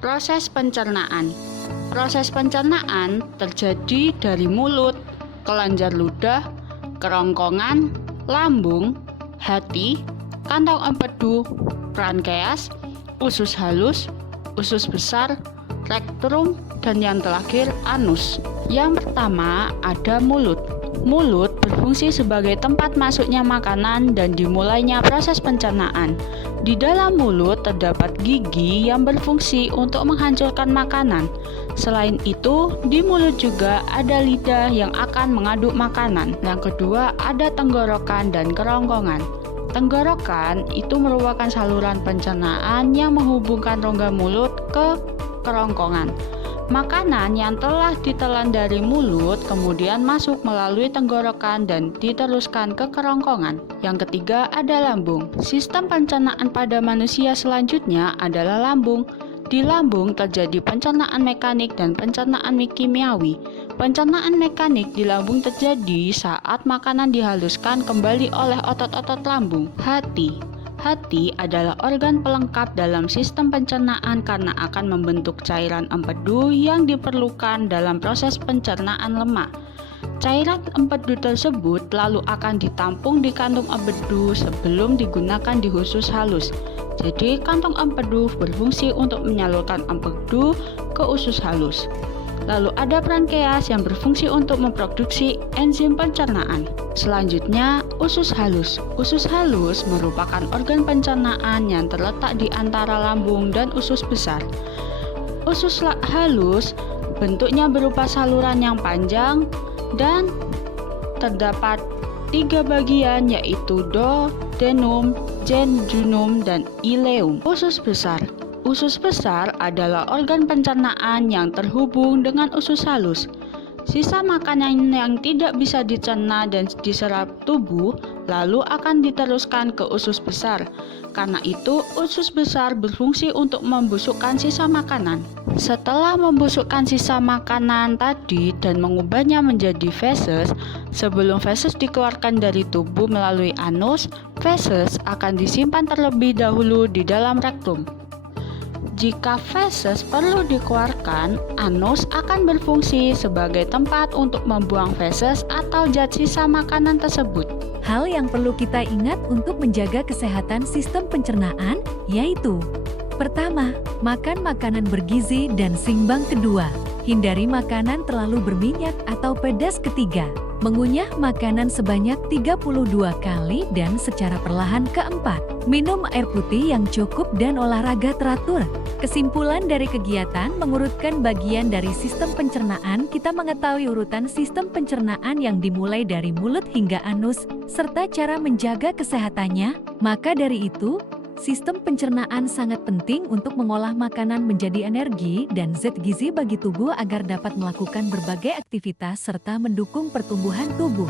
Proses pencernaan. Proses pencernaan terjadi dari mulut, kelenjar ludah, kerongkongan, lambung, hati, kantong empedu, pankreas, usus halus, usus besar, rektum, dan yang terakhir anus. Yang pertama ada mulut. Mulut berfungsi sebagai tempat masuknya makanan dan dimulainya proses pencernaan. Di dalam mulut terdapat gigi yang berfungsi untuk menghancurkan makanan. Selain itu, di mulut juga ada lidah yang akan mengaduk makanan. Yang kedua, ada tenggorokan dan kerongkongan. Tenggorokan itu merupakan saluran pencernaan yang menghubungkan rongga mulut ke kerongkongan. Makanan yang telah ditelan dari mulut kemudian masuk melalui tenggorokan dan diteruskan ke kerongkongan. Yang ketiga ada lambung. Sistem pencernaan pada manusia selanjutnya adalah lambung. Di lambung terjadi pencernaan mekanik dan pencernaan kimiawi. Pencernaan mekanik di lambung terjadi saat makanan dihaluskan kembali oleh otot-otot lambung. Hati adalah organ pelengkap dalam sistem pencernaan karena akan membentuk cairan empedu yang diperlukan dalam proses pencernaan lemak. Cairan empedu tersebut lalu akan ditampung di kantung empedu sebelum digunakan di usus halus. Jadi kantong empedu berfungsi untuk menyalurkan empedu ke usus halus. Lalu ada pankreas yang berfungsi untuk memproduksi enzim pencernaan. Selanjutnya, usus halus. Usus halus merupakan organ pencernaan yang terletak di antara lambung dan usus besar. Usus halus bentuknya berupa saluran yang panjang dan terdapat 3 bagian yaitu duodenum, jejunum, dan ileum. Usus besar. Usus besar adalah organ pencernaan yang terhubung dengan usus halus. Sisa makanan yang tidak bisa dicerna dan diserap tubuh lalu akan diteruskan ke usus besar. Karena itu, usus besar berfungsi untuk membusukkan sisa makanan. Setelah membusukkan sisa makanan tadi dan mengubahnya menjadi feses, sebelum feses dikeluarkan dari tubuh melalui anus, feses akan disimpan terlebih dahulu di dalam rektum. Jika feses perlu dikeluarkan, anus akan berfungsi sebagai tempat untuk membuang feses atau zat sisa makanan tersebut. Hal yang perlu kita ingat untuk menjaga kesehatan sistem pencernaan yaitu: pertama, makan makanan bergizi dan seimbang. Kedua, hindari makanan terlalu berminyak atau pedas. Ketiga, mengunyah makanan sebanyak 32 kali dan secara perlahan. Keempat, minum air putih yang cukup dan olahraga teratur. Kesimpulan dari kegiatan mengurutkan bagian dari sistem pencernaan, kita mengetahui urutan sistem pencernaan yang dimulai dari mulut hingga anus, serta cara menjaga kesehatannya. Maka dari itu, sistem pencernaan sangat penting untuk mengolah makanan menjadi energi dan zat gizi bagi tubuh agar dapat melakukan berbagai aktivitas serta mendukung pertumbuhan tubuh.